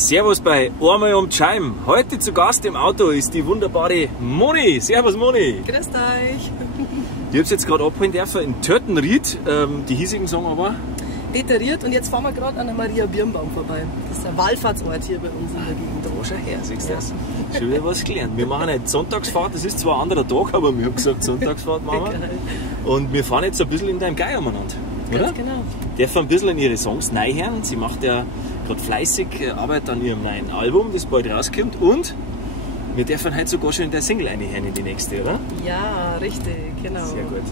Servus bei Einmal um die Scheiben. Heute zu Gast im Auto ist die wunderbare Moni. Servus Moni. Grüß euch. Ich hab's jetzt gerade abholen dürfen in Törtenried. Die hiesigen sagen aber Deteriert und jetzt fahren wir gerade an der Maria Birnbaum vorbei. Das ist der Wallfahrtsort hier bei uns in der Gegend. da schon her, siehst du das? Schon wieder was gelernt. Wir machen heute Sonntagsfahrt, das ist zwar ein anderer Tag, aber wir haben gesagt Sonntagsfahrt machen wir. Und wir fahren jetzt ein bisschen in deinem Geil umeinander, oder? Ganz genau. Dürfen ein bisschen in ihre Songs reinhören. Sie macht ja gerade fleißig Arbeit an ihrem neuen Album, das bald rauskommt. Und wir dürfen heute sogar schon in der Single reinhören, in die nächste, oder? Ja, richtig, genau. Sehr gut.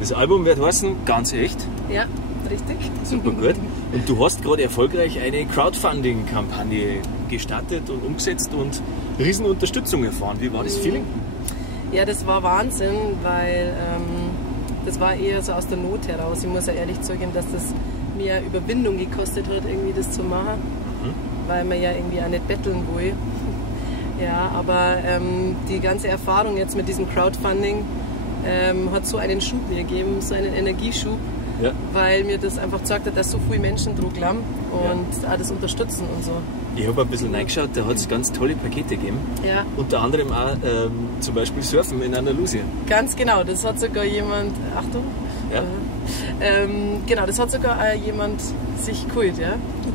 Das Album wird heißen, ganz echt. Ja, richtig. Super gut. Und du hast gerade erfolgreich eine Crowdfunding-Kampagne gestartet und umgesetzt und riesen Unterstützung erfahren. Wie war das Feeling? Ja, das war Wahnsinn, weil das war eher so aus der Not heraus. Ich muss ja ehrlich zugeben, dass das mir Überwindung gekostet hat, irgendwie das zu machen, weil man ja irgendwie auch nicht betteln will. Ja, aber die ganze Erfahrung jetzt mit diesem Crowdfunding hat so einen Schub mir gegeben, so einen Energieschub, Ja. weil mir das einfach gezeigt hat, dass so viele Menschen dran glauben und auch das unterstützen und so. Ich habe ein bisschen reingeschaut, da hat es ganz tolle Pakete gegeben. Ja, Unter anderem auch zum Beispiel Surfen in Andalusien. ganz genau. Das hat sogar jemand, Achtung, Ja. genau, das hat sogar jemand sich geholt, ja.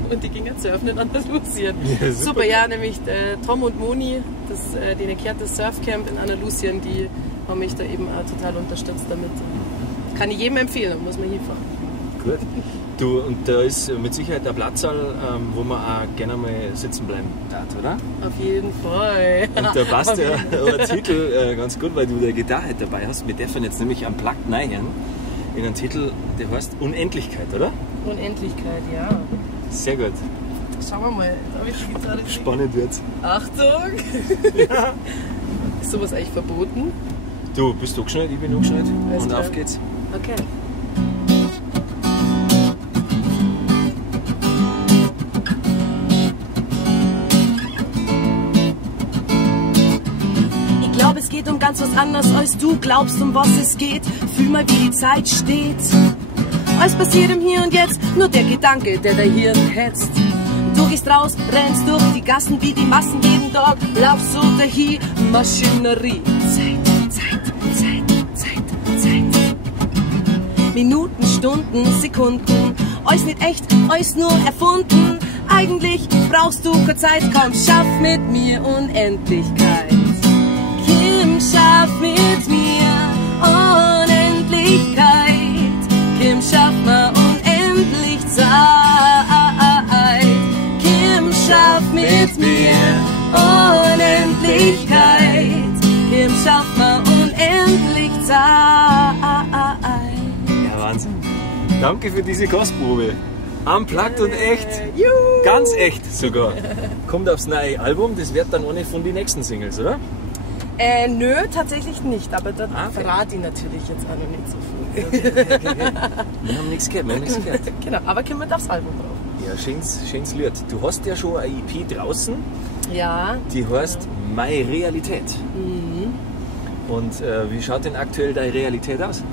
Und die gingen surfen in Andalusien. Ja, super, ja, nämlich Tom und Moni, denen gehört das Surfcamp in Andalusien, die haben mich da eben auch total unterstützt damit. Kann ich jedem empfehlen, da muss man hinfahren. Gut. Du, und da ist mit Sicherheit der Platzsaal, wo man auch gerne mal sitzen bleiben darf, oder? Auf jeden Fall. Und da passt ja der Titel ganz gut, weil du der Gitarre halt dabei hast. Wir dürfen jetzt nämlich am Plakt reinhören in einen Titel, der heißt Unendlichkeit, oder? Unendlichkeit, ja. Sehr gut. Schauen wir mal, da habe ich die Gitarre. Spannend wird's. Achtung! Ja. Ist sowas eigentlich verboten? Du, bist du geschnallt? Ich bin auch geschnallt. Alles Und klar. auf geht's. Okay. Ich glaube, es geht um ganz was anderes, als du glaubst, um was es geht. Fühl mal, wie die Zeit steht. Alles passiert im Hier und Jetzt, nur der Gedanke, der dein Hirn hetzt. Du gehst raus, rennst durch die Gassen wie die Massen jeden Tag. Laufst so dahin, Maschinerie. Zeit, Zeit, Zeit, Zeit, Zeit. Minuten, Stunden, Sekunden. Alles nicht echt, alles nur erfunden. Eigentlich brauchst du keine Zeit, komm, schaff mit mir Unendlichkeit. Kim, schaff mit mir Unendlichkeit. Kim, schaff mal unendlich Zeit. Kim, schaff mit mir Unendlichkeit. Kim, schaff mal unendlich Zeit. Ja, Wahnsinn. Danke für diese Kostprobe. Unplugged und echt. Juhu. Ganz echt sogar. Kommt aufs neue Album, das wird dann ohne von den nächsten Singles, oder? Nö, tatsächlich nicht, aber da Okay. verrate ich natürlich jetzt auch noch nicht so viel. Wir haben nichts gehört, wir haben nichts gehört. Genau, aber kommen wir aufs Album drauf. Ja, schönes Lied. Du hast ja schon eine EP draußen, Ja, die heißt Meine Realität. Und wie schaut denn aktuell deine Realität aus? ja,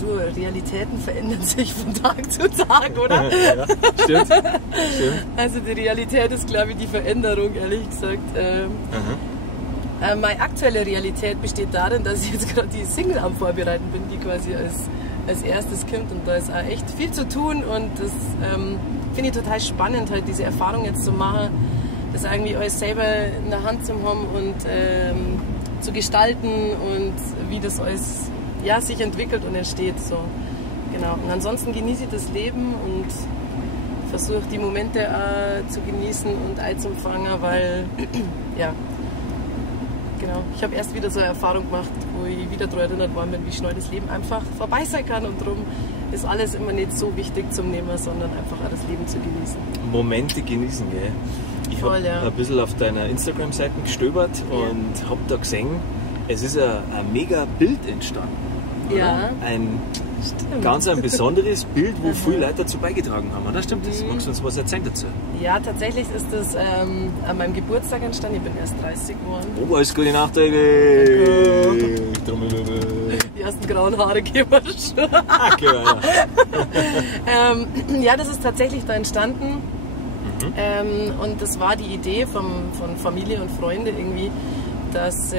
du, Realitäten verändern sich von Tag zu Tag, oder? Ja, stimmt. Stimmt. Also die Realität ist, glaube ich, die Veränderung, ehrlich gesagt. Meine aktuelle Realität besteht darin, dass ich jetzt gerade die Single am Vorbereiten bin, die quasi als erstes kommt. Und da ist auch echt viel zu tun und das finde ich total spannend, halt diese Erfahrung jetzt zu machen, das irgendwie alles selber in der Hand zu haben und zu gestalten und wie das alles ja, sich entwickelt und entsteht. So. Genau. Und ansonsten genieße ich das Leben und versuche die Momente zu genießen und einzufangen, weil ja, genau. Ich habe erst wieder so eine Erfahrung gemacht, wo ich wieder daran erinnert worden bin, wie schnell das Leben einfach vorbei sein kann und darum ist alles immer nicht so wichtig zum Nehmen, sondern einfach auch das Leben zu genießen. Momente genießen, gell? Ich Voll, habe ja. ein bisschen auf deiner Instagram-Seite gestöbert und habe da gesehen, es ist ein mega Bild entstanden. Oder? Ja. Ein Stimmt. ganz ein besonderes Bild, wo viele Leute dazu beigetragen haben, oder? Stimmt das? Magst du uns was erzählen dazu? Ja, tatsächlich ist das an meinem Geburtstag entstanden. Ich bin erst 30 geworden. Oh, alles Gute nachträglich! Die ersten grauen Haare geben wir schon. Okay, weiter. Ja, das ist tatsächlich da entstanden. Und das war die Idee von Familie und Freunde irgendwie, dass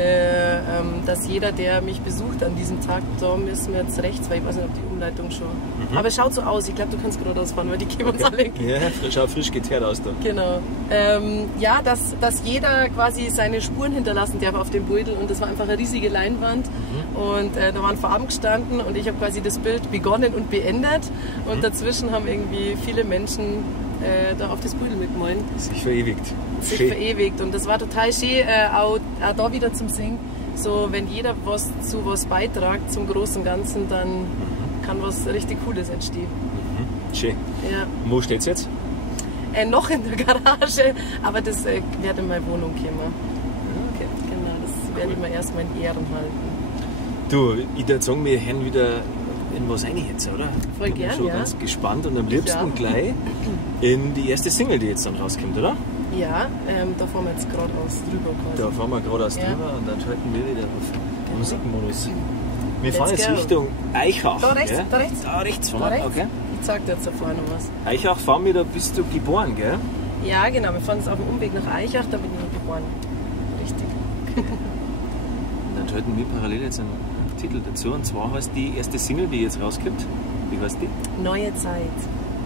jeder, der mich besucht an diesem Tag, da müssen wir jetzt rechts, weil ich weiß nicht, ob die Umleitung schon... Aber es schaut so aus, ich glaube, du kannst geradeaus fahren, weil die geben uns alle... Ja, schaut frisch geteert aus da. Genau. Ja, dass jeder quasi seine Spuren hinterlassen darf auf dem Beutel und das war einfach eine riesige Leinwand und da waren Farben gestanden und ich habe quasi das Bild begonnen und beendet und dazwischen haben irgendwie viele Menschen da auf das Beutel mitgemalt. Sich verewigt. Verewigt und das war total schön, auch da wieder zum Singen. So, wenn jeder zu was beitragt zum großen Ganzen, dann kann was richtig Cooles entstehen. Schön. Ja. Wo steht's jetzt? Noch in der Garage, aber das wird in meine Wohnung kommen. Okay. Genau, das werde ich mir erstmal in Ehren halten. Du, ich würde sagen, wir hören wieder in was rein jetzt, oder? Voll Ich bin gern, schon ja. ganz gespannt und am liebsten gleich in die erste Single, die jetzt dann rauskommt, oder? Ja, da fahren wir jetzt geradeaus drüber quasi. Da fahren wir geradeaus drüber und dann schalten wir wieder auf Musikmodus. Wir fahren Let's jetzt go. Richtung Eichach. Da rechts, gell? da rechts. Da rechts fahren Da wir, rechts? okay. Ich zeig dir jetzt da vorne was. Eichach fahren wir, da bist du geboren, gell? Ja, genau, wir fahren jetzt auf dem Umweg nach Eichach, da bin ich geboren. Richtig. Dann schalten wir parallel jetzt einen Titel dazu und zwar heißt die erste Single, die jetzt rauskommt. Wie heißt die? Neue Zeit.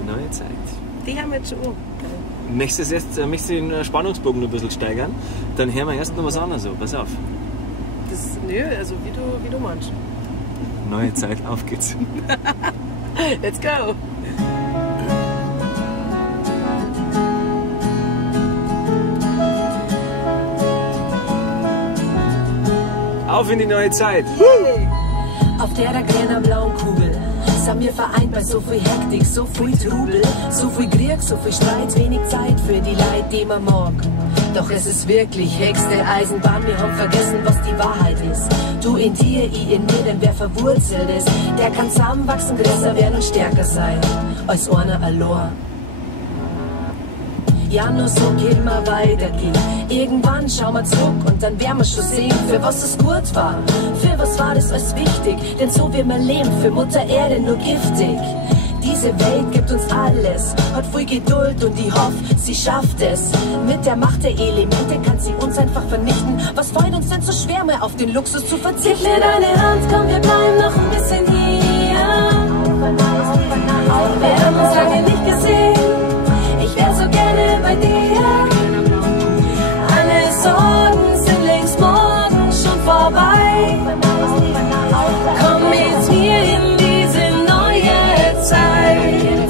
Die neue Zeit. Die haben wir jetzt schon an. Möchtest du den Spannungsbogen noch ein bisschen steigern? Dann hören wir erst noch was anderes an. Pass auf. Nö, also wie du meinst. Neue Zeit, auf geht's. Let's go! Auf in die neue Zeit! Auf der grünen blauen Kugel sind wir vereint bei so viel Hektik, so viel Trubel, so viel Krieg, so viel Streit, wenig Zeit für die Leute, die man mag. Doch es ist wirklich höchste Eisenbahn, wir haben vergessen, was die Wahrheit ist. Du in dir, ich in mir, denn wer verwurzelt ist, der kann zusammenwachsen, größer werden und stärker sein, als einer allein. Ja, nur so können wir weitergehen. Irgendwann schauen wir zurück und dann werden wir schon sehen, für was es gut war. Für was war das alles wichtig? Denn so wie wir leben, für Mutter Erde nur giftig. Diese Welt gibt uns alles, hat viel Geduld und ich hoffe, sie schafft es. Mit der Macht der Elemente kann sie uns einfach vernichten. Was freut uns denn so schwer, mehr auf den Luxus zu verzichten? Gib mir deine Hand, komm, wir bleiben noch ein bisschen hier. Wir haben uns lange nicht gesehen. Ich wär so gerne bei dir. Alle Sorgen sind längst morgen schon vorbei. Komm mit mir in diese neue Zeit.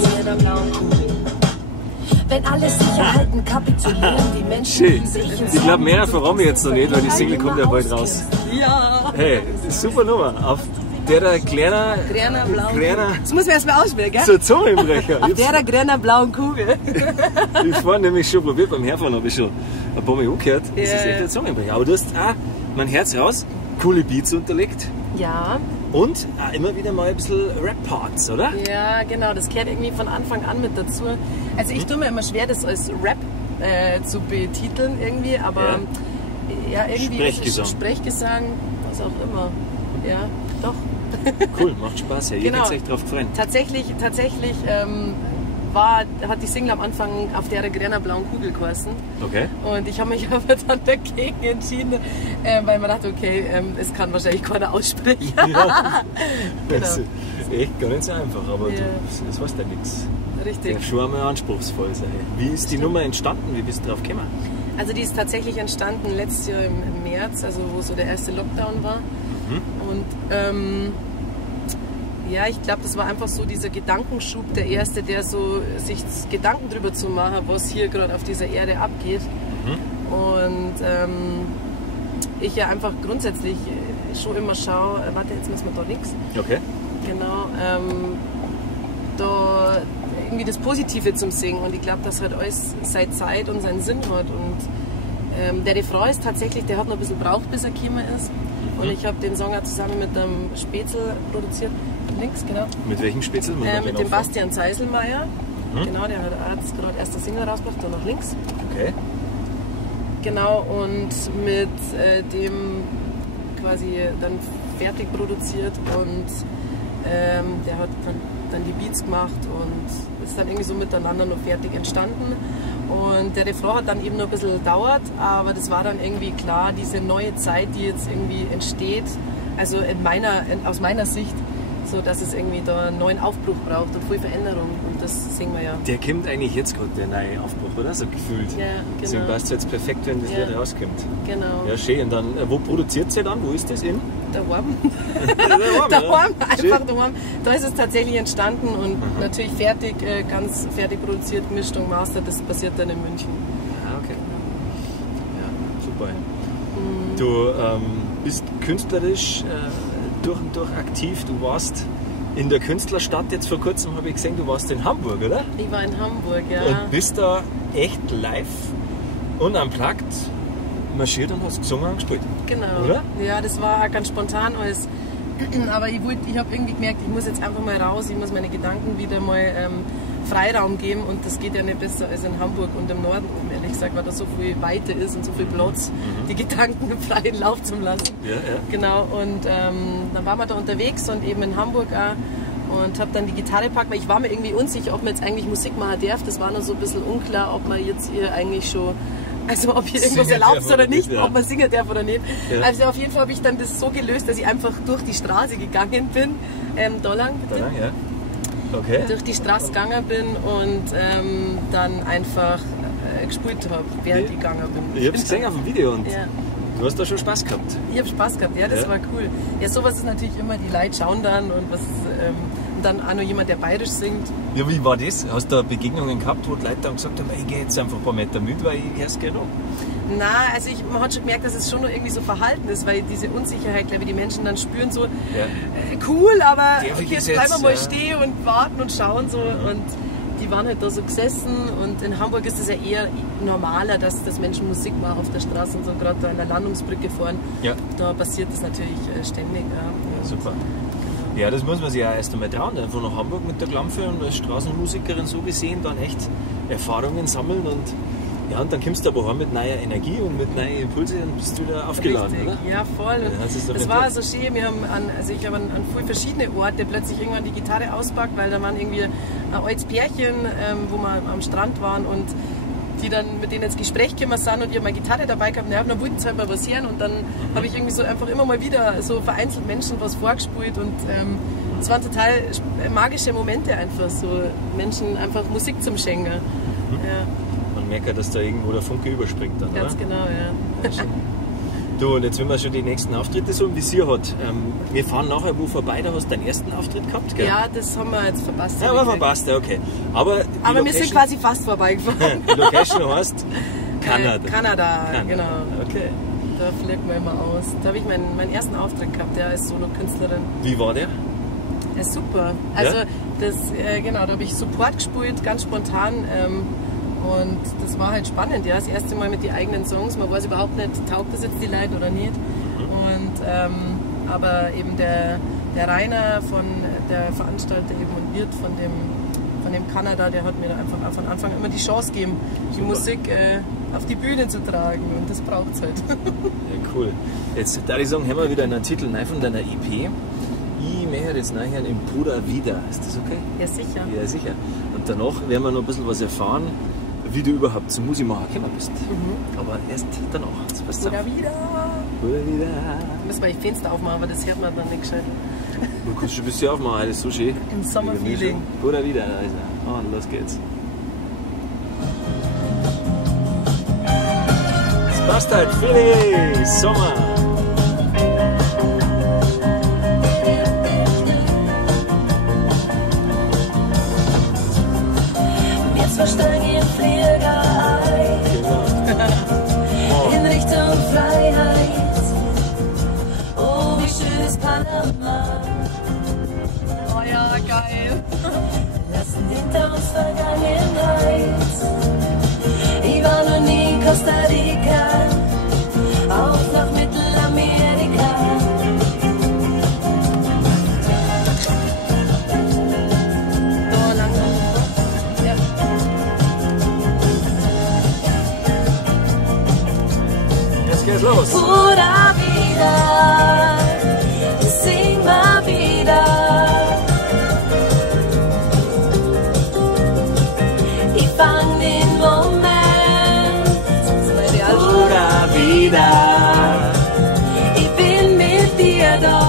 Wenn alle Sicherheiten kapitulieren, die Menschen Schön. sich ins Ich glaube, mehr verraten wir jetzt noch nicht, weil die Single kommt ja bald raus. Ja! Hey, super Nummer. Auf der kleiner Das muss man erstmal ausspielen, gell? so Zungenbrecher. Auf der grünen blauen Kugel. Ich vorhin nämlich schon probiert, beim Herfahren habe ich schon ein paar Mal angehört. Das Ja, ist echt ja. ein Zungenbrecher. Aber du hast auch, mein Herz raus, coole Beats unterlegt Ja, und auch immer wieder mal ein bisschen Rap-Parts, oder? ja, genau, das gehört irgendwie von Anfang an mit dazu. Also ich tue mir immer schwer, das als Rap zu betiteln irgendwie, aber ja, irgendwie Sprechgesang. ist es Sprechgesang, was auch immer. Ja, doch. Cool, macht Spaß. Ja. Ihr Genau. habt euch drauf gefreut. Tatsächlich hat die Single am Anfang auf der grünen blauen Kugel geheißen. Okay. Und ich habe mich aber dann dagegen entschieden, weil man dachte, okay, es kann wahrscheinlich keiner aussprechen. Ja. Genau. Das ist echt gar nicht so einfach, aber Ja. das weißt ja nichts. Richtig. Darf schon einmal anspruchsvoll sein. Wie ist die Nummer entstanden? Wie bist du drauf gekommen? Also die ist tatsächlich entstanden letztes Jahr im März, also wo so der erste Lockdown war. Und ja, ich glaube, das war einfach so dieser Gedankenschub, der erste, der so sich Gedanken drüber zu machen, was hier gerade auf dieser Erde abgeht. Und ich ja einfach grundsätzlich schon immer schaue, warte, jetzt müssen wir da links. Okay. Genau, da irgendwie das Positive zum Singen und ich glaube, dass halt alles seine Zeit und seinen Sinn hat und der Refrain ist tatsächlich, der hat noch ein bisschen gebraucht, bis er gekommen ist und ich habe den Song auch zusammen mit dem Spätzl produziert, links, genau, Mit welchem Spätzl? mit dem Bastian Zeiselmeier, genau, der hat auch gerade erst eine Single rausgebracht, da nach links, Okay. genau, und mit dem quasi dann fertig produziert und der hat dann dann die Beats gemacht und ist dann irgendwie so miteinander noch fertig entstanden. Und der Refrain hat dann eben noch ein bisschen gedauert, aber das war dann irgendwie klar, diese neue Zeit, die jetzt irgendwie entsteht, also aus meiner Sicht, so dass es irgendwie da einen neuen Aufbruch braucht und viel Veränderung, und das sehen wir ja. Der kommt eigentlich jetzt gerade, der neue Aufbruch, oder? So gefühlt. Ja, genau. Deswegen passt es jetzt perfekt, wenn das Lied rauskommt. Genau. Ja, schön. Und dann, wo produziert sie dann? Wo ist das? Daheim. Daheim, Einfach daheim. Da ist es tatsächlich entstanden und natürlich fertig, ganz fertig produziert, gemischt und mastert, das passiert dann in München. Ah, okay. Ja, super. Du bist künstlerisch durch und durch aktiv. Du warst in der Künstlerstadt, jetzt vor kurzem habe ich gesehen, du warst in Hamburg, oder? Ich war in Hamburg, ja. Und bist da echt live und unplugged marschiert und hast gesungen und gespielt. Genau. Oder? Ja, das war ganz spontan alles. Aber ich habe irgendwie gemerkt, ich muss jetzt einfach mal raus, ich muss meine Gedanken wieder mal Freiraum geben, und das geht ja nicht besser als in Hamburg und im Norden, ehrlich gesagt, weil da so viel Weite ist und so viel Platz, die Gedanken im freien Lauf zu lassen. Ja, ja. Genau, und dann waren wir da unterwegs und eben in Hamburg auch und habe dann die Gitarre gepackt, weil ich war mir irgendwie unsicher, ob man jetzt eigentlich Musik machen darf. Das war noch so ein bisschen unklar, ob man jetzt hier eigentlich schon, also ob hier irgendwas erlaubt ist oder nicht, ob man singen darf oder nicht. Ja. Also auf jeden Fall habe ich dann das so gelöst, dass ich einfach durch die Straße gegangen bin, da lang, ja. Okay. Durch die Straße gegangen bin und dann einfach gespielt habe, während ich gegangen bin. Ich habe es gesehen auf dem Video und ja. Du hast da schon Spaß gehabt. Ich habe Spaß gehabt, ja, das war cool. Ja, sowas ist natürlich immer, die Leute schauen dann und und dann auch noch jemand, der bayerisch singt. Ja, wie war das? Hast du Begegnungen gehabt, wo die Leute dann gesagt haben, ich gehe jetzt einfach ein paar Meter mit, weil ich höre es gerne an? Nein, also man hat schon gemerkt, dass es schon noch irgendwie so verhalten ist, weil diese Unsicherheit, glaube ich, die Menschen dann spüren so, cool, aber okay, jetzt bleiben wir mal stehen und warten und schauen so. Und die waren halt da so gesessen, und in Hamburg ist es ja eher normaler, dass Menschen Musik machen auf der Straße und so, gerade da an der Landungsbrücke fahren. Ja. Da passiert das natürlich ständig. Ja, super. Ja, das muss man sich ja erst einmal trauen, einfach nach Hamburg mit der Klampfe und als Straßenmusikerin so gesehen dann echt Erfahrungen sammeln, und ja, und dann kommst du aber heim mit neuer Energie und mit neuen Impulsen und bist du wieder aufgeladen, richtig, oder? Ja, voll. Und das war so schön. Wir haben ich habe an viele verschiedene Orte plötzlich irgendwann die Gitarre auspackt, weil da waren irgendwie ein altes Pärchen, wo wir am Strand waren und die dann mit denen ins Gespräch gekommen sind, und ich habe meine Gitarre dabei gehabt, und dann wollten sie halt mal was hören, und dann habe ich irgendwie so einfach immer mal wieder so vereinzelt Menschen was vorgespielt, und es waren total magische Momente einfach, so Menschen einfach Musik zum Schenken. Ja. Man merkt, dass da irgendwo der Funke überspringt dann, ganz oder? Genau, ja. Du, und jetzt, wenn man schon die nächsten Auftritte so im Visier hat, wir fahren nachher wo vorbei, da hast du deinen ersten Auftritt gehabt, gell? Ja, das haben wir jetzt verpasst. Ja, aber verpasst, ja, okay. Aber wir sind quasi fast vorbeigefahren. Die Location heißt Kanada. Kanada, genau. Okay. Da fliegen wir immer aus. Da habe ich meinen ersten Auftritt gehabt, der als Solo-Künstlerin. Wie war der? Ja, super. Also, genau, da habe ich Support gespielt, ganz spontan. Und das war halt spannend, ja, das erste Mal mit den eigenen Songs. Man weiß überhaupt nicht, taugt das jetzt die Leute oder nicht. Und, aber eben der Rainer der Veranstalter eben und Wirt von dem Kanada, der hat mir einfach von Anfang an immer die Chance gegeben, die Musik auf die Bühne zu tragen, und das braucht es halt. Ja, cool. Jetzt da ich sagen, haben wir wieder einen Titel neu von deiner EP. Ich möchte jetzt nachher im Pura Vida. Ist das okay? Ja, sicher. Ja, sicher. Und danach werden wir noch ein bisschen was erfahren, wie du überhaupt zum Musikmacher gekommen bist. Aber erst danach. Pura Vida. Pura Vida. Da müssen wir die Fenster aufmachen, aber das hört man dann nicht gescheit. Du kannst schon ein bisschen aufmachen, alles ist so schön. Im Sommerfeeling. Pura Vida, also. Und los geht's. Es passt halt, Philly, Sommer. Wir steigen im Flieger ein, in Richtung Freiheit. Oh, wie schön ist Panama. Oh ja, geil. Lassen hinter uns Vergangenheit. Ich war noch nie in Costa Rica, auf nach Mittelamerika. Geht's los. Pura Vida, sing mal wieder. fang den Moment. Pura vida. Ich bin mit dir da.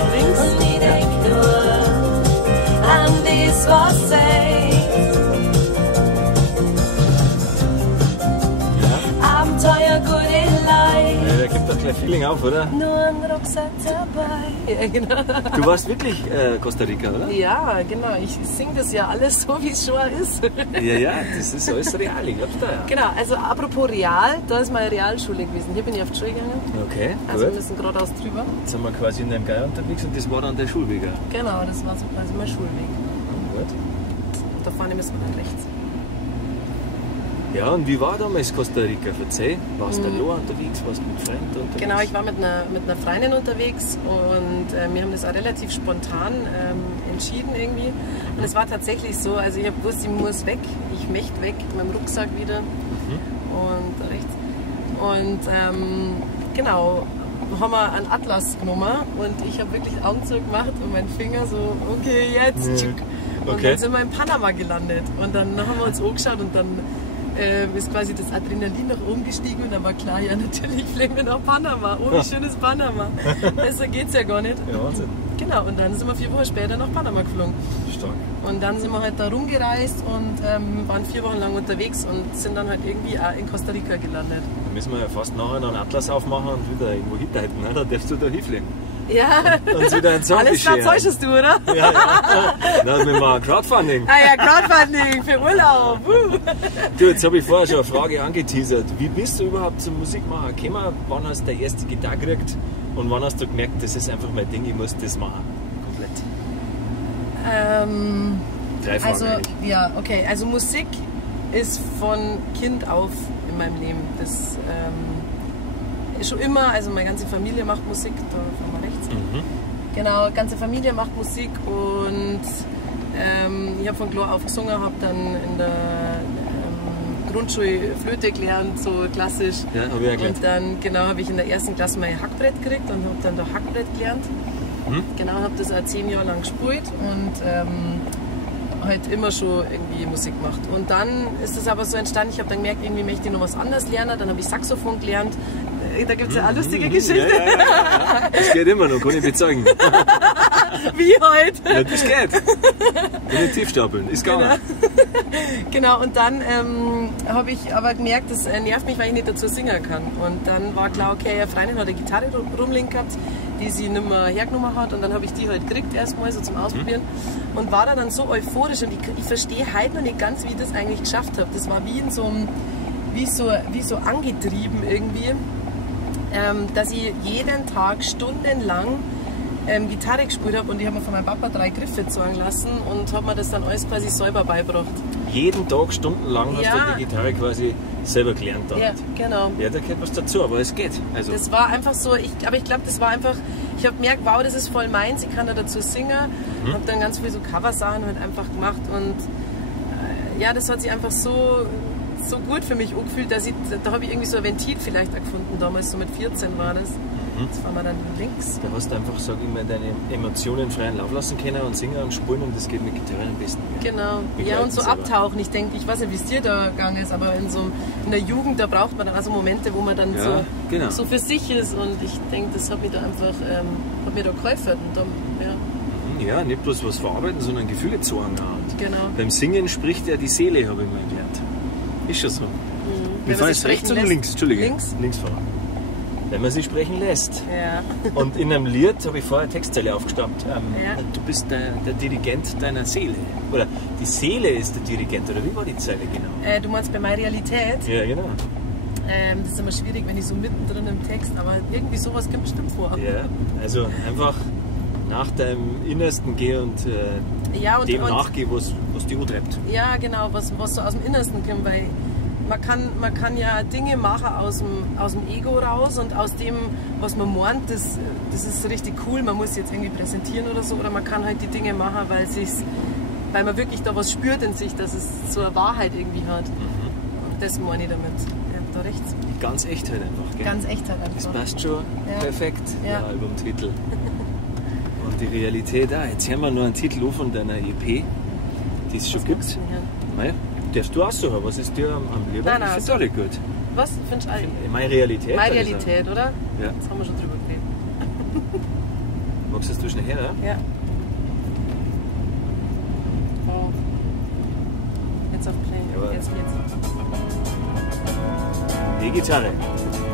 Und ich denk nur an das, was sagt. Abenteuer, gute Leid. Ja, da gibt doch gleich Feeling auf, oder? Nur ein Rucksack dabei. Ja, genau. Du warst wirklich Costa Rica, oder? Ja, genau. Ich singe das ja alles so, wie es schon ist. Ja, das ist alles real, ich glaub's da, ja. Genau, also apropos Real, da ist meine Realschule gewesen. Hier bin ich auf die Schule gegangen. Okay, Also wir gut. müssen geradeaus drüber. Jetzt sind wir quasi in einem Geier unterwegs und das war dann der Schulweg. Ja. Genau, das war so quasi mein Schulweg. Gut. Da vorne müssen wir dann rechts. Ja, und wie war damals Costa Rica? Verzeih, warst du allein unterwegs, warst du mit Freunden unterwegs? Genau, ich war mit einer Freundin unterwegs und wir haben das auch relativ spontan entschieden irgendwie. Und es war tatsächlich so, also ich habe gewusst, ich muss weg, ich möchte weg mit dem Rucksack wieder und rechts. Und genau, haben wir einen Atlas genommen und ich habe wirklich Augen zugemacht und mein Finger so, okay, jetzt. Und Okay. dann sind wir in Panama gelandet und dann haben wir uns angeschaut und dann ist quasi das Adrenalin nach oben gestiegen und dann war klar, ja natürlich fliegen wir nach Panama. Oh, wie schön ist Panama. Besser geht's ja gar nicht. Ja, Wahnsinn. Genau, und dann sind wir 4 Wochen später nach Panama geflogen. Stark. Und dann sind wir halt da rumgereist und waren 4 Wochen lang unterwegs und sind dann halt irgendwie auch in Costa Rica gelandet. Da müssen wir ja fast nachher noch einen Atlas aufmachen und wieder irgendwo hinhalten, ne? Da darfst du da hinfliegen. Ja, Und wieder ein Song alles klar, zeugst du, oder? Ja. Na, wir machen Crowdfunding. Ah ja, Crowdfunding für Urlaub. Du, jetzt habe ich vorher schon eine Frage angeteasert. Wie bist du überhaupt zum Musikmachen gekommen? Wann hast du deine erste Gitarre gekriegt? Und wann hast du gemerkt, das ist einfach mein Ding, ich muss das machen? Komplett. 3 Fragen Also, eigentlich. ja, okay. Also Musik ist von Kind auf in meinem Leben. Das ist schon immer, also meine ganze Familie macht Musik, da fahren wir rechts. Genau, ganze Familie macht Musik und ich habe von klar auf gesungen, habe dann in der Grundschule Flöte gelernt, so klassisch. Ja, habe ich auch gelernt. Und dann genau habe ich in der 1. Klasse mein Hackbrett gekriegt und habe dann da Hackbrett gelernt. Genau, habe das auch 10 Jahre lang gespielt und halt immer schon irgendwie Musik gemacht. Und dann ist es aber so entstanden, ich habe dann gemerkt, irgendwie möchte ich noch was anderes lernen. Dann habe ich Saxophon gelernt. Da gibt es ja auch lustige Geschichten. Ja. Das geht immer noch, kann ich bezeugen. Wie heute. Ja, das geht. Nicht tiefstapeln, ist gar nicht. Genau, und dann habe ich aber gemerkt, das nervt mich, weil ich nicht dazu singen kann. Und dann war klar, okay, eine Freundin hat eine Gitarre rumliegen gehabt, die sie nicht mehr hergenommen hat. Und dann habe ich die halt gekriegt erstmal so zum Ausprobieren. Und war da dann so euphorisch. Und ich verstehe heute noch nicht ganz, wie ich das eigentlich geschafft habe. Das war wie in so einem, wie so angetrieben irgendwie, dass ich jeden Tag stundenlang Gitarre gespielt habe und ich habe mir von meinem Papa 3 Griffe zeigen lassen und habe mir das dann alles quasi selber beigebracht. Jeden Tag stundenlang hast Ja. du die Gitarre quasi selber gelernt. Damit. Ja, genau. Ja, da gehört was dazu, aber es geht. Also, Das war einfach so, aber ich glaube, das war einfach, ich habe gemerkt, wow, das ist voll meins, ich kann da dazu singen. Habe dann ganz viel so Coversachen halt einfach gemacht und ja, das hat sich einfach so gut für mich angefühlt, dass da habe ich irgendwie so ein Ventil vielleicht auch gefunden, damals so mit 14 war das. Jetzt fahren wir dann links. da hast du einfach, sag ich mal, deine Emotionen freien Lauf lassen können und singen und spielen und das geht mit Gitarre am besten. Genau. Begleiten Ja, und so selber. abtauchen. Ich denke, ich weiß nicht, wie es dir da gegangen ist, aber in der Jugend, da braucht man dann also Momente, wo man dann Ja, genau. so für sich ist. Und ich denke, das hat mir da einfach hat mir da geholfen. Und dann, ja, Ja, nicht bloß was verarbeiten, sondern Gefühle zeigen auch. genau. Beim Singen spricht ja die Seele, habe ich mal gelernt. Ist schon so. Wenn Wir man fahren sich jetzt rechts sprechen oder lässt. links? Entschuldige. Links? Links fahren. Wenn man sich sprechen lässt. Ja. Und in einem Lied habe ich vorher eine Textzeile aufgestappt. Ja. Du bist der Dirigent deiner Seele. Oder die Seele ist der Dirigent. Oder wie war die Zeile genau? Du meinst bei meiner Realität? Ja, genau. Das ist immer schwierig, wenn ich so mittendrin im Text, aber irgendwie sowas kommt bestimmt vor. Ja, also einfach nach deinem Innersten geh und Ja, und, dem und nachgeh, was dich antreibt. ja, genau, was so aus dem Innersten kommt, weil man kann ja Dinge machen aus dem Ego raus und aus dem, was man meint, das ist richtig cool, man muss jetzt irgendwie präsentieren oder so, oder man kann halt die Dinge machen, weil man wirklich da was spürt in sich, dass es so eine Wahrheit irgendwie hat. Und das meine ich damit. Ja, da rechts. Ganz echt halt einfach, gell? Ganz echt halt Das einfach. passt schon Ja. perfekt Ja. über dem Titel. Und die Realität auch. Jetzt hören wir noch einen Titel an von deiner EP, die es schon gibt. Ja. Mei, darfst du aussuchen, was ist dir am liebsten? Nein, Ich finde alle gut. Was findest du? Meine Realität. Meine Realität, oder? Ja. Das haben wir schon drüber geredet. Magst du das schnell her? Ne? Ja. Oh. Jetzt auf Play. Jawohl. Jetzt geht's. Die Gitarre.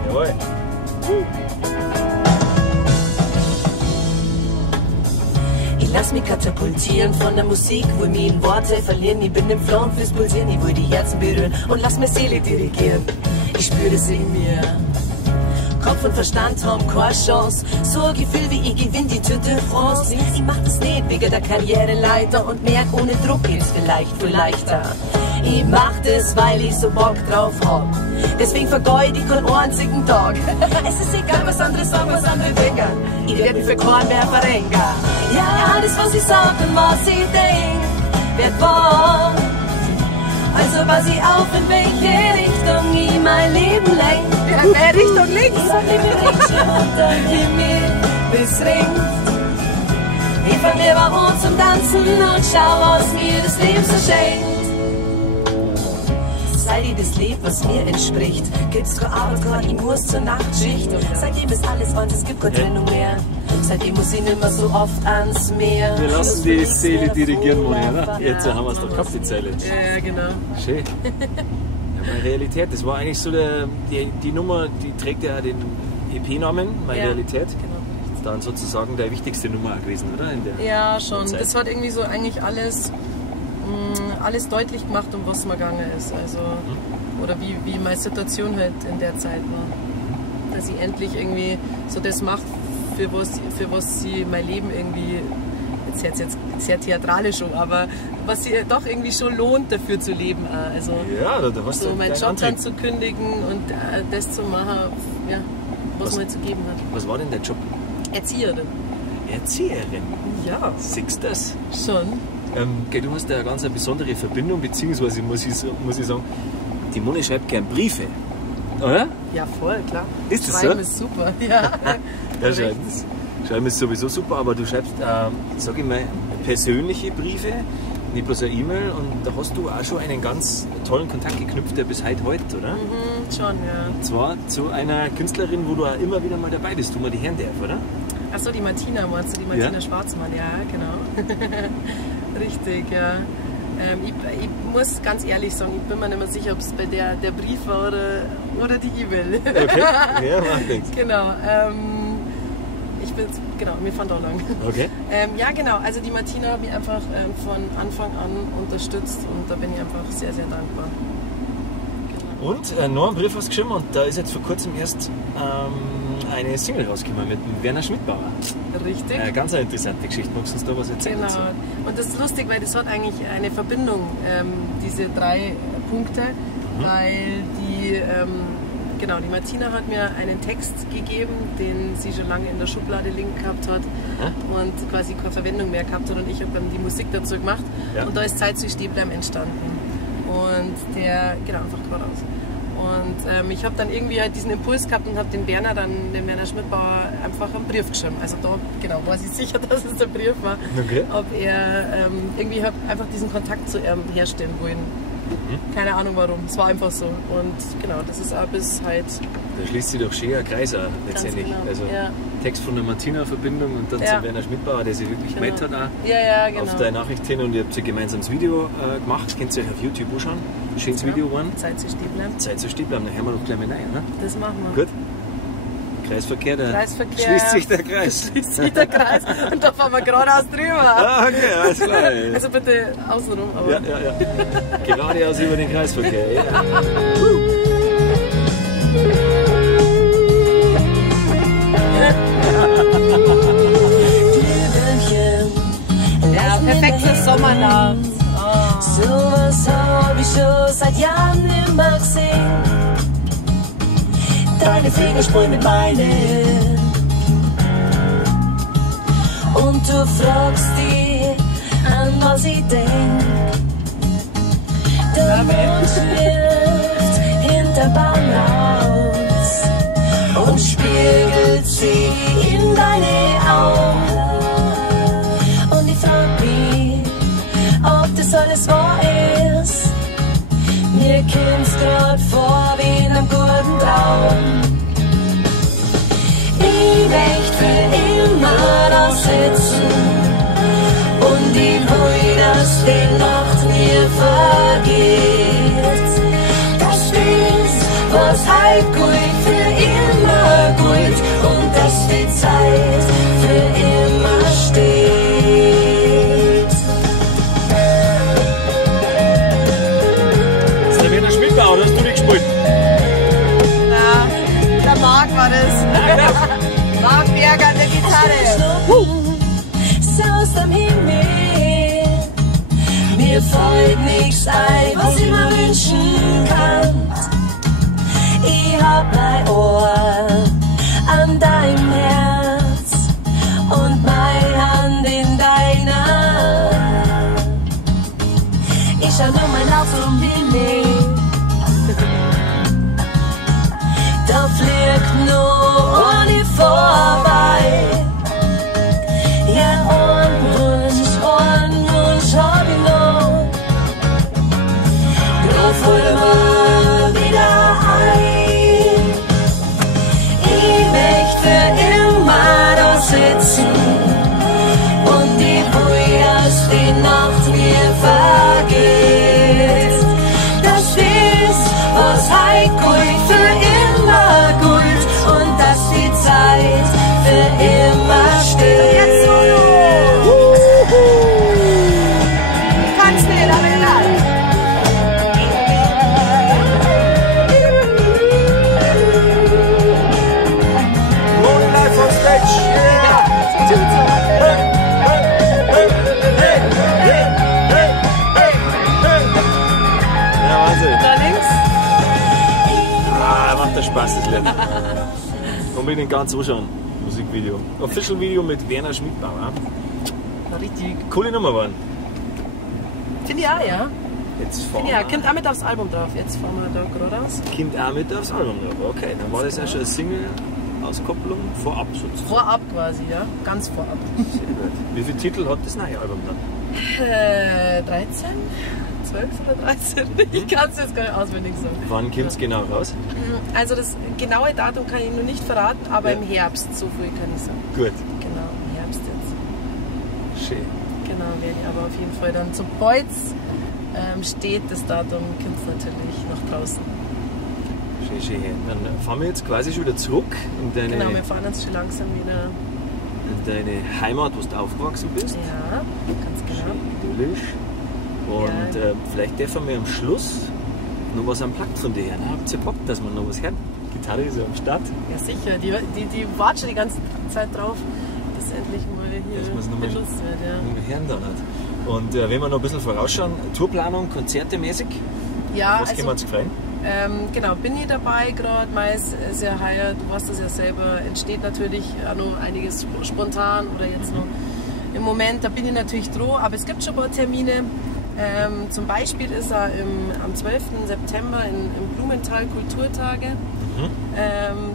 Jawohl. Ich lass mich katapultieren von der Musik, wo mir in Worte verlieren. Ich bin im Flow und fürs Pulsieren, ich will die Herzen berühren und lass mir Seele dirigieren. Ich spüre das in mir. Kopf und Verstand haben keine Chance. So ein Gefühl wie ich gewinn die Tour de France. Ich mach das nicht wegen der Karriereleiter und merk, ohne Druck geht's vielleicht viel leichter. Ich mach das, weil ich so Bock drauf hab. Deswegen vergeude ich keinen einzigen Tag. Es ist egal, was andere sagen, was andere denken. Ich werd mich für keinen mehr verrenken. Ja, das, was ich sag und was ich denk, wird wahr. Also was ich auf in welche Richtung ich mein Leben lenk. Ja, mehr Richtung links. Ich sag liebe Mädchen unter Himmel bis ringt. Ich fang mir mal zum Tanzen und schau, was mir das Leben so schenkt. Seit ich das lebe, was mir entspricht, gibt's keine Arbeit, keine, ich muss zur Nachtschicht. Seitdem ist alles eins, es gibt keine Trennung mehr. Seitdem muss ich nicht mehr so oft ans Meer. Wir lassen die Seele dirigieren, Moni, oder? Jetzt haben wir es doch gehabt, die Zeile. Ja, genau. Schön. Ja, meine Realität, das war eigentlich so die Nummer, die trägt ja den EP-Namen, meine Ja, Realität. Genau. Das ist dann sozusagen der wichtigste Nummer gewesen, oder? In der Ja, schon. Zeit. Das hat irgendwie so eigentlich alles deutlich gemacht, um was man gegangen ist. Also, oder wie meine Situation halt in der Zeit war. Dass ich endlich irgendwie so das mache, für was sie mein Leben irgendwie, jetzt sehr theatralisch schon, aber was sie doch irgendwie schon lohnt, dafür zu leben. Auch. Also, ja, da hast so du meinen deinen Job Antrieb. dann zu kündigen und das zu machen, ja, was man halt zu geben hat. Was war denn der Job? Erzieherin. Erzieherin. Ja, Siehst du das? schon. Gell, du hast ja eine ganz besondere Verbindung, beziehungsweise muss ich sagen, die Moni schreibt gern Briefe. Oder? Ja, voll, klar. Ist das Schreiben so? ist super, ja. Ja, schreiben ist sowieso super, aber du schreibst, sag ich mal, persönliche Briefe, nicht bloß eine E-Mail, und da hast du auch schon einen ganz tollen Kontakt geknüpft, der bis heute hält, oder? Schon, ja. Und zwar zu einer Künstlerin, wo du auch immer wieder mal dabei bist, wo man die hören darf, oder? Achso, die Martina, meinst du? Die Martina Ja. Schwarzmann, ja, genau. Richtig, ja. Ich muss ganz ehrlich sagen, ich bin mir nicht mehr sicher, ob es bei der Brief war oder die E-Mail. Okay, ja, macht nichts. Genau. Genau, mir fand auch lang. Okay. Ja, genau. Also die Martina hat mich einfach von Anfang an unterstützt und da bin ich einfach sehr, sehr dankbar. Und noch einen Brief hast du geschrieben, und da ist jetzt vor kurzem erst eine Single rausgekommen mit dem Werner Schmidbauer. Richtig. Ganz eine interessante Geschichte. Magst du uns da was erzählen? Genau. dazu? Und das ist lustig, weil das hat eigentlich eine Verbindung, diese 3 Punkte, weil die Martina hat mir einen Text gegeben, den sie schon lange in der Schublade liegen gehabt hat und quasi keine Verwendung mehr gehabt hat, und ich habe dann die Musik dazu gemacht, Ja. und da ist Zeit zu stehen bleiben entstanden. Und der, genau, einfach geradeaus. Und ich habe dann irgendwie halt diesen Impuls gehabt und habe den Werner Schmidbauer einfach einen Brief geschrieben. Also da, genau, war ich sicher, dass es der Brief war. Okay. Ob er irgendwie hab einfach diesen Kontakt zu ihm herstellen wollen. Keine Ahnung warum, es war einfach so. Und genau, das ist auch bis halt. Da schließt sich doch schön ein Kreis an, letztendlich. genau, Also ja. Text von der Martina-Verbindung und dann Ja. zu Werner Schmidbauer, der sich wirklich gemeldet hat auch Ja, genau. auf deine Nachricht hin, und ihr habt ein gemeinsames Video gemacht. Könnt ihr euch auf YouTube anschauen. Schönes Video geworden. Zeit zu stehen bleiben. Zeit zu stehen bleiben, dann hören wir noch gleich mal rein, ne? Das machen wir. Gut. Kreisverkehr, da Kreisverkehr. schließt sich der Kreis. Schließt sich der Kreis und da fahren wir geradeaus drüber. Ah, okay, alles klar. Also bitte außenrum, aber. Ja. Geradeaus über den Kreisverkehr. Ja. Ja, perfekte Sommernacht. Sowas hab ich schon seit Jahren immer gesehen. Deine Finger sprühen mit meinen. Und du fragst dich, an was ich denk. Der Mond wirft hinter Baum raus und spiegelt sie in deine Augen. Und ich frag mich, ob das alles wahr ist. mir kommt's grad vor wie in einem guten Traum. Ich möcht für immer da sitzen und ich will, dass die Nacht mir vergeht. Das ist, was halt gut für immer gut und dass die Zeit für immer steht. Ist der Werner Schmidbauer, oder hast du die gespielt? Na, der Marc war das. Marc Berg an der Gitarre. Saust am Himmel, mir fällt nichts ein, was ich mir wünschen kann. Ich hab mein Ohr an deinem Herz und meine Hand in deiner. Ich schau nur mein Auge zum Himmel, da fliegt nur ohne vorbei. Ja, einen Wunsch hab ich noch. Drauf hol mal wieder ein. Ich möcht für immer da sitzen und ich will, dass die Nacht mir vergeht. Das ist, was heut gut für immer gut und dass die Zeit für immer steht. Kannst du nicht, aber egal. Moni live on stage! Yeah! Ja, Wahnsinn. Da links. Ah, macht der Spaß, das Lied. Unbedingt ganz anschauen, Musikvideo. Official Video mit Werner Schmidbauer. Richtig. Coole Nummer waren. Finde ich auch, ja. Jetzt fahren Ja, kommt auch mit aufs Album drauf. Jetzt fahren wir da geradeaus. Kommt auch mit aufs Album drauf. Okay, dann war das ja schon eine Single-Auskopplung vorab sozusagen. Vorab quasi, ja. Ganz vorab. Sehr gut. Wie viele Titel hat das neue Album dann? 13? 12 oder 13? Ich kann es jetzt gar nicht auswendig sagen. Wann kommt es genau raus? Also das genaue Datum kann ich noch nicht verraten, aber Ja. im Herbst, so viel kann ich sagen. Gut. Genau, im Herbst jetzt. Schön. Genau, werde ich aber auf jeden Fall dann sobald steht das Datum, kommt es natürlich nach draußen. Schön, schön. Dann fahren wir jetzt quasi schon wieder zurück in deine, Genau, wir fahren jetzt schon langsam wieder. in deine Heimat, wo du aufgewachsen bist. Ja, ganz genau. Idyllisch. Und Ja. vielleicht dürfen wir am Schluss noch was am Plakt von dir hören. Habt ihr Bock, dass man noch was hört? Die Gitarre ist ja am Start. Ja sicher, die warten schon die ganze Zeit drauf, dass endlich mal Dass man's hier noch mal- benutzt wird. Ja. Wir hören da nicht. Und wenn wir noch ein bisschen vorausschauen, Tourplanung, konzertemäßig, Ja, was können wir uns gefallen? genau, bin ich dabei gerade, meist ist ja heuer, du weißt das ja selber, entsteht natürlich auch noch einiges spontan oder jetzt noch im Moment, da bin ich natürlich dran, aber es gibt schon ein paar Termine. Zum Beispiel ist er am 12. September im Blumenthal Kulturtage.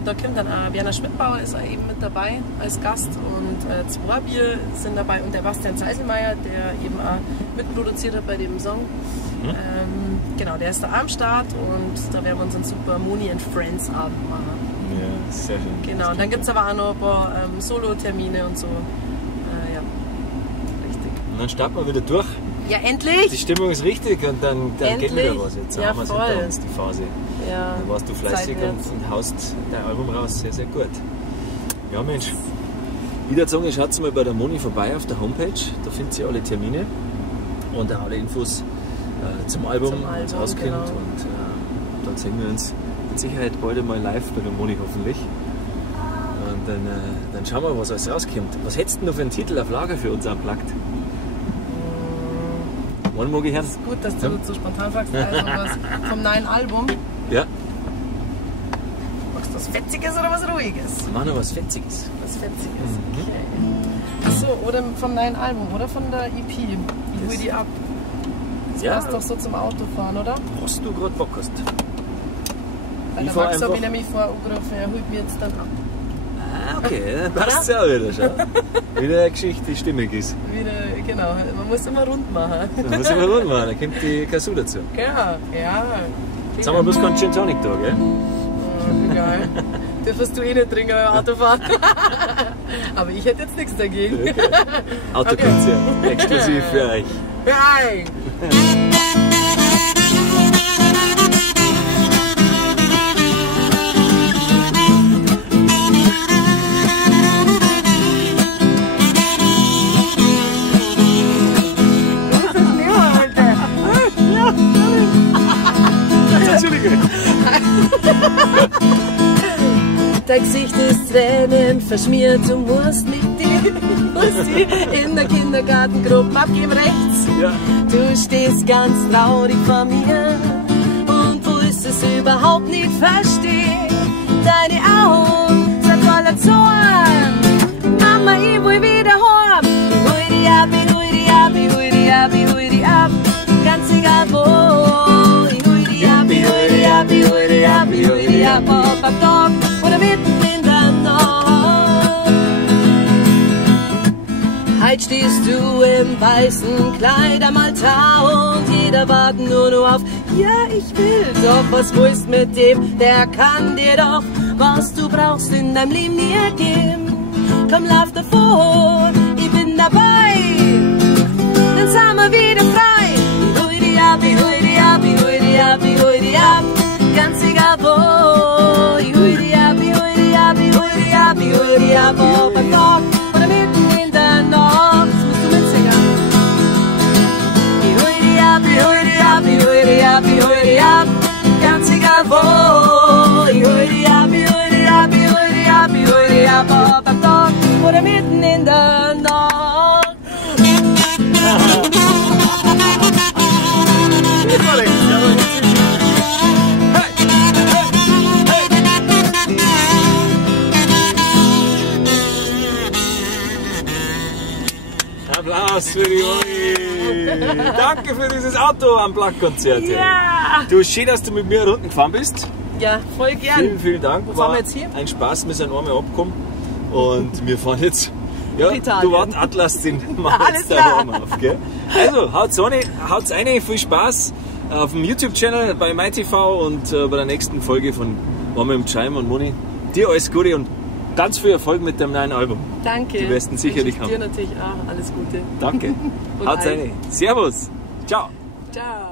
Da kommt dann auch Werner Schmidbauer ist auch eben mit dabei als Gast und zwei Bier sind dabei und der Bastian Zeiselmeier, der eben auch mitproduziert hat bei dem Song. Genau, der ist da am Start und da werden wir uns einen super Moni and Friends Abend machen. Ja, sehr schön. Genau, und dann gibt es aber auch noch ein paar Solo-Termine und so. Ja, richtig. Und dann starten wir wieder durch. Ja, Die endlich! Stimmung ist richtig und dann geht Endlich. wieder was. Jetzt Ja, haben wir es voll. hinter uns, die Phase. Ja, Dann warst du fleißig Zeit und, wird's. und haust dein Album raus. Sehr, sehr gut. Ja, Mensch. Wieder sagen, schaut mal bei der Moni vorbei auf der Homepage. Da findet ihr alle Termine und auch alle Infos zum Album, Zum wenn es Album, rauskommt. genau. Und dann sehen wir uns mit Sicherheit bald einmal live bei der Moni hoffentlich. Und dann schauen wir, was alles rauskommt. Was hättest du noch für einen Titel auf Lager für uns anplagt? Wann mag ich hören? Gut, dass du so spontan fragst. Also was vom neuen Album. Ja, Magst du was Fetziges oder was Ruhiges? mach noch was Fetziges. Was Fetziges, Mhm. okay. Achso, oder vom neuen Album oder von der EP. Ich hol die ab. Das Ja. passt doch so zum Autofahren, oder? Was du gerade Bock hast. Weil Ich der fahr Max hat einfach- mich nämlich vorher angerufen, er holt mich jetzt dann ab. Ah, okay, dann passt es ja auch wieder, schau. Wieder eine Geschichte, die stimmig ist. Wieder, genau, man muss immer rund machen. Da muss ich mal rund machen, da kommt die Kasu dazu. Genau, ja. Jetzt haben wir bloß keinen Gin Tonic da, gell? Egal. Dürfst du eh nicht trinken beim Autofahren. Aber ich hätte jetzt nichts dagegen. Okay. Autokonzert, exklusiv für euch. Hey! Dein Gesicht ist Tränen verschmiert, du musst mit dir in der Kindergartengruppe abgeben rechts. Ja. Du stehst ganz traurig vor mir und willst es überhaupt nicht verstehen. Deine Augen sind voller Zorn. Mama, ich will wieder heim. Ich hol die ab, ich hol die ab, ich hol die ab, ich hol die ab. Ganz egal wo. Ich hol die ab, ich hol die ab, ich hol die ab, ich hol die ab. Ob am Tag oder mitten in der Nacht. Heute stehst du im weißen Kleid am Altar und jeder wartet nur noch auf. Ja, ich will doch, was willst mit dem? Der kann dir doch, was du brauchst in deinem Leben mir geben. Komm, lauf davor, ich bin dabei, dann sind wir wieder frei. Ich hol die ab, ich hol die ab, ich hol die ab, ich hol die ab, ganz egal wo. Ich hol die ab, ich hol die ab, ich hol die ab, ich hol die ab, ob am Tag oder mitten in der Nacht. Das musst du mitsingen. Ich hol die ab, ich hol die ab, ich hol die ab, ich hol die ab, ganz egal wo. Ich hol die ab, ich hol die ab, ich hol die ab, ich hol die ab, ob am Tag oder mitten in der Nacht. Applaus für die Uni! Danke für dieses Auto am Plattkonzert. Ja! Du, schön, dass du mit mir Runden gefahren bist. Ja, voll gern. Vielen, vielen Dank. Wo fahren wir jetzt hier? Ein Spaß, wir sind einmal abgekommen. Und wir fahren jetzt. Ja, Italien. du warst Atlas, den machen wir Alles jetzt da klar. oben auf. Gell? Also, haut's rein, viel Spaß auf dem YouTube-Channel bei MyTV und bei der nächsten Folge von Mama im Chime und Moni. Dir alles Gute und ganz viel Erfolg mit dem neuen Album. Danke. Die besten sicherlich Wünsche ich dir natürlich auch alles Gute. Danke. Und Haut's euch. rein. Servus. Ciao. Ciao.